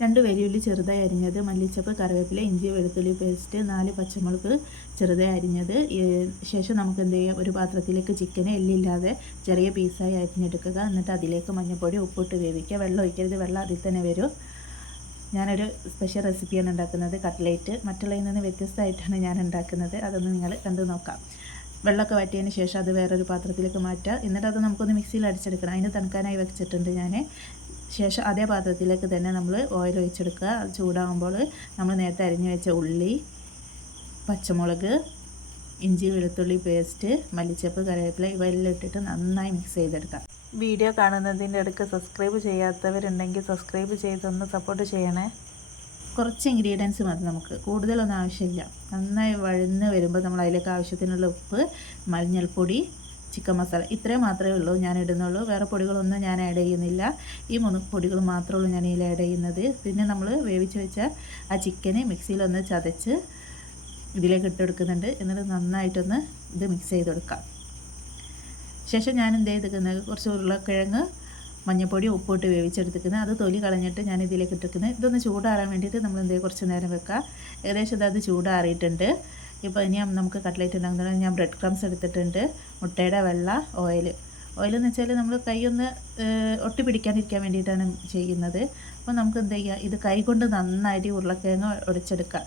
2 വലിയുള്ളി ചെറുതായി അരിഞ്ഞത്, മല്ലിച്ചപ്പ്, കറിവേപ്പില, ഇഞ്ചി വെളുത്തുള്ളി പേസ്റ്റ്, 4 പച്ചമുളക് ചെറുതായി അരിഞ്ഞത്. ശേഷം നമുക്ക് എന്ത് ചെയ്യാം, ഒരു പാത്രത്തിലേക്ക് ചിക്കൻ എല്ലില്ലാതെ ചെറിയ പീസായി അരിഞ്ഞെടുക്കുക. എന്നിട്ട് അതിലേക്ക് മഞ്ഞൾപ്പൊടി ഉപ്പിട്ട് വേവിക്കുക. വെള്ളം ഒഴിക്കരുത്, വെള്ളം അതിൽ തന്നെ വരും. ഞാനൊരു സ്പെഷ്യൽ റെസിപ്പിയാണ് ഉണ്ടാക്കുന്നത്, കട്ട്ലേറ്റ്. മറ്റുള്ളതിൽ നിന്ന് വ്യത്യസ്തമായിട്ടാണ് ഞാൻ ഉണ്ടാക്കുന്നത്. അതൊന്ന് നിങ്ങൾ കണ്ടു നോക്കാം. വെള്ളമൊക്കെ വറ്റിയതിന് ശേഷം അത് വേറൊരു പാത്രത്തിലേക്ക് മാറ്റുക. എന്നിട്ട് അത് നമുക്കൊന്ന് മിക്സിയിൽ അടിച്ചെടുക്കണം. അതിന് തണുക്കാനായി വെച്ചിട്ടുണ്ട് ഞാൻ. ശേഷം അതേ പാത്രത്തിലേക്ക് തന്നെ നമ്മൾ ഓയിൽ ഒഴിച്ചെടുക്കുക. അത് ചൂടാകുമ്പോൾ നമ്മൾ നേരത്തെ അരിഞ്ഞു വെച്ച ഉള്ളി, പച്ചമുളക്, ഇഞ്ചി വെളുത്തുള്ളി പേസ്റ്റ്, മല്ലിച്ചപ്പ്, കറിവേപ്പില ഇവയെല്ലാം ഇട്ടിട്ട് നന്നായി മിക്സ് ചെയ്തെടുക്കാം. വീഡിയോ കാണുന്നതിൻ്റെ ഇടയ്ക്ക് സബ്സ്ക്രൈബ് ചെയ്യാത്തവരുണ്ടെങ്കിൽ സബ്സ്ക്രൈബ് ചെയ്തൊന്ന് സപ്പോർട്ട് ചെയ്യണേ. കുറച്ച് ഇൻഗ്രീഡിയൻസ് മതി, നമുക്ക് കൂടുതലൊന്നും ആവശ്യമില്ല. നന്നായി വഴന്ന് വരുമ്പോൾ നമ്മൾ അതിലേക്ക് ആവശ്യത്തിനുള്ള ഉപ്പ്, മഞ്ഞൾപ്പൊടി, ചിക്കൻ മസാല ഇത്രയും മാത്രമേ ഉള്ളൂ ഞാൻ ഇടുന്നുള്ളൂ. വേറെ പൊടികളൊന്നും ഞാൻ ആഡ് ചെയ്യുന്നില്ല. ഈ 3 പൊടികൾ മാത്രമേ ഉള്ളൂ ഞാൻ ഇതിൽ ആഡ് ചെയ്യുന്നത്. പിന്നെ നമ്മൾ വേവിച്ച് വെച്ച ആ ചിക്കന് മിക്സിയിലൊന്ന് ചതച്ച് ഇതിലേക്ക് ഇട്ടെടുക്കുന്നുണ്ട്. എന്നിട്ട് നന്നായിട്ടൊന്ന് ഇത് മിക്സ് ചെയ്തെടുക്കാം. ശേഷം ഞാൻ എന്ത് ചെയ്തിരിക്കുന്നത്, കുറച്ച് ഉരുളക്കിഴങ്ങ് മഞ്ഞൾപ്പൊടി ഉപ്പിട്ട് വേവിച്ചെടുത്തിരിക്കുന്നത്, അത് തൊലി കളഞ്ഞിട്ട് ഞാൻ ഇതിലേക്ക് ഇട്ടിരിക്കുന്നത്. ഇതൊന്ന് ചൂടാറാൻ വേണ്ടിയിട്ട് നമ്മൾ എന്ത് കുറച്ച് നേരം വെക്കുക. ഏകദേശം അത് ചൂടാറിയിട്ടുണ്ട്. ഇപ്പോൾ ഇനി നമുക്ക് കട്ട്ലേറ്റ് ഉണ്ടാകുന്നത്, ഞാൻ ബ്രെഡ് ക്രംസ് എടുത്തിട്ടുണ്ട്, മുട്ടയുടെ വെള്ള, ഓയിലെന്ന് വെച്ചാൽ നമ്മൾ കൈ ഒന്ന് ഒട്ടി പിടിക്കാതിരിക്കാൻ വേണ്ടിയിട്ടാണ് ചെയ്യുന്നത്. അപ്പോൾ നമുക്ക് എന്ത് ചെയ്യുക, ഇത് കൈ കൊണ്ട് നന്നായിട്ട് ഉരുളക്കിഴങ്ങ് ഉടച്ചെടുക്കുക.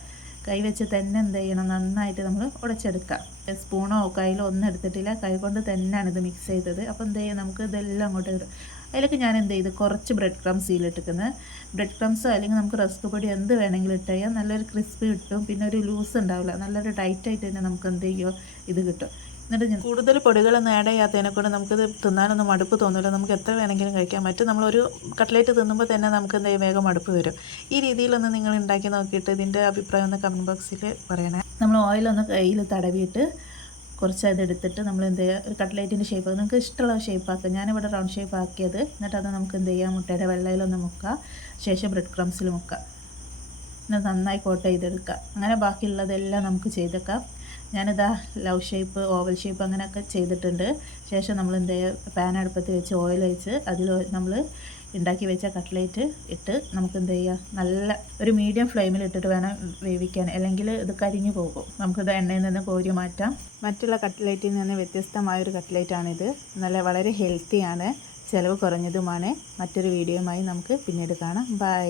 കൈ വെച്ച് തന്നെ എന്ത് ചെയ്യണം, നന്നായിട്ട് നമ്മൾ ഉടച്ചെടുക്കുക. സ്പൂണോ കയ്യിലോ ഒന്നും എടുത്തിട്ടില്ല, കൈ കൊണ്ട് തന്നെയാണ് ഇത് മിക്സ് ചെയ്തത്. അപ്പോൾ എന്ത് ചെയ്യുക, നമുക്ക് ഇതെല്ലാം അങ്ങോട്ട് ഇടും. അതിലേക്ക് ഞാൻ എന്ത് ചെയ്ത് കുറച്ച് ബ്രെഡ് ക്രംസ് ഇതിലിട്ടിരിക്കുന്നത്. ബ്രെഡ് ക്രംസോ അല്ലെങ്കിൽ നമുക്ക് റസ്ക് പൊടി എന്ത് വേണമെങ്കിലും ഇട്ട് കഴിഞ്ഞാൽ നല്ലൊരു ക്രിസ്പി കിട്ടും. പിന്നെ ഒരു ലൂസ് ഉണ്ടാവില്ല, നല്ലൊരു ടൈറ്റായിട്ട് തന്നെ നമുക്ക് എന്ത് ചെയ്യുമോ ഇത് കിട്ടും. എന്നിട്ട് കൂടുതൽ പൊടികളൊന്നും ആഡ് ചെയ്യാത്തതിനെ കൊണ്ട് നമുക്കിത് തിന്നാനൊന്നും മടുപ്പ് തോന്നില്ല. നമുക്ക് എത്ര വേണമെങ്കിലും കഴിക്കാൻ പറ്റും. നമ്മളൊരു കട്ട്ലേറ്റ് തിന്നുമ്പോൾ തന്നെ നമുക്ക് എന്ത് ചെയ്യും, വേഗം മടുപ്പ് വരും. ഈ രീതിയിലൊന്ന് നിങ്ങൾ ഉണ്ടാക്കി നോക്കിയിട്ട് ഇതിൻ്റെ അഭിപ്രായം ഒന്ന് കമൻറ്റ് ബോക്സിൽ പറയണേ. നമ്മൾ ഓയിലൊന്ന് കയ്യിൽ തടവിയിട്ട് കുറച്ച് അതെടുത്തിട്ട് നമ്മൾ എന്ത് ചെയ്യുക, ഒരു കട്ട്ലേറ്റിൻ്റെ ഷേപ്പ് നിങ്ങൾക്ക് ഇഷ്ടമുള്ള ഷേപ്പ് ആക്കുക. ഞാനിവിടെ റൗണ്ട് ഷേപ്പ് ആക്കിയത്. എന്നിട്ട് അത് നമുക്ക് എന്ത് ചെയ്യാം, മുട്ടയുടെ വെള്ളയിലൊന്ന് മുക്കുക. ശേഷം ബ്രെഡ് ക്രംസിൽ മുക്കുക. എന്നിട്ട് നന്നായി കോട്ട് ചെയ്തെടുക്കുക. അങ്ങനെ ബാക്കിയുള്ളതെല്ലാം നമുക്ക് ചെയ്തേക്കാം. ഞാനിതാ ലവ് ഷേപ്പ്, ഓവൽ ഷേപ്പ് അങ്ങനെയൊക്കെ ചെയ്തിട്ടുണ്ട്. ശേഷം നമ്മൾ എന്ത് ചെയ്യുക, പാൻ അടുപ്പത്ത് വെച്ച് ഓയിൽ ഒഴിച്ച് അതിൽ നമ്മൾ ഉണ്ടാക്കി വെച്ച കട്ട്ലേറ്റ് ഇട്ട് നമുക്ക് എന്ത് ചെയ്യുക, നല്ല ഒരു മീഡിയം ഫ്ലെയിമിൽ ഇട്ടിട്ട് വേണം വേവിക്കാൻ, അല്ലെങ്കിൽ ഇത് കരിഞ്ഞു പോകും. നമുക്കിത് എണ്ണയിൽ നിന്ന് കോരി മാറ്റാം. മറ്റുള്ള കട്ട്ലേറ്റിൽ നിന്ന് വ്യത്യസ്തമായൊരു കട്ട്ലേറ്റാണിത്. വളരെ ഹെൽത്തിയാണ്, ചിലവ് കുറഞ്ഞതുമാണ്. മറ്റൊരു വീഡിയോയുമായി നമുക്ക് പിന്നീട് കാണാം. ബൈ.